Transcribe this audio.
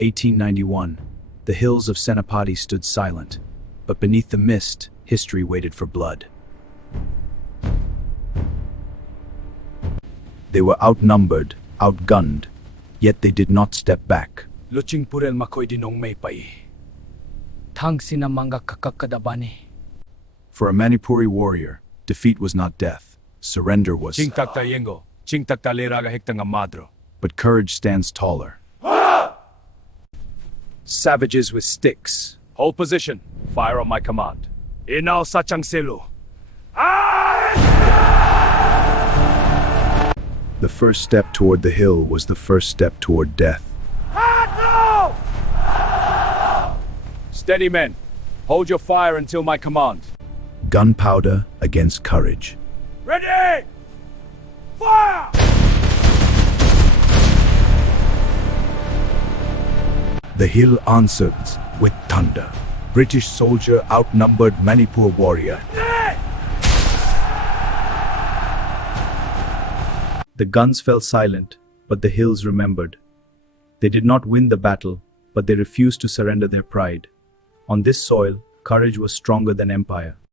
1891. The hills of Senapati stood silent, but beneath the mist, history waited for blood. They were outnumbered, outgunned, yet they did not step back. Luching purel makoy dinong may pai. Thang sinamanga kakakadabani. For a Manipuri warrior, defeat was not death. Surrender was. Chingtak tayengo, chingtak taleraga hektanga madro. But courage stands taller. Savages with sticks. Hold position. Fire on my command. Inal sachang selu. The first step toward the hill was the first step toward death. Steady, men. Hold your fire until my command. Gunpowder against courage. Ready! Fire! The hill answered with thunder. British soldier outnumbered Manipur warrior. The guns fell silent, but the hills remembered. They did not win the battle, but they refused to surrender their pride. On this soil, courage was stronger than empire.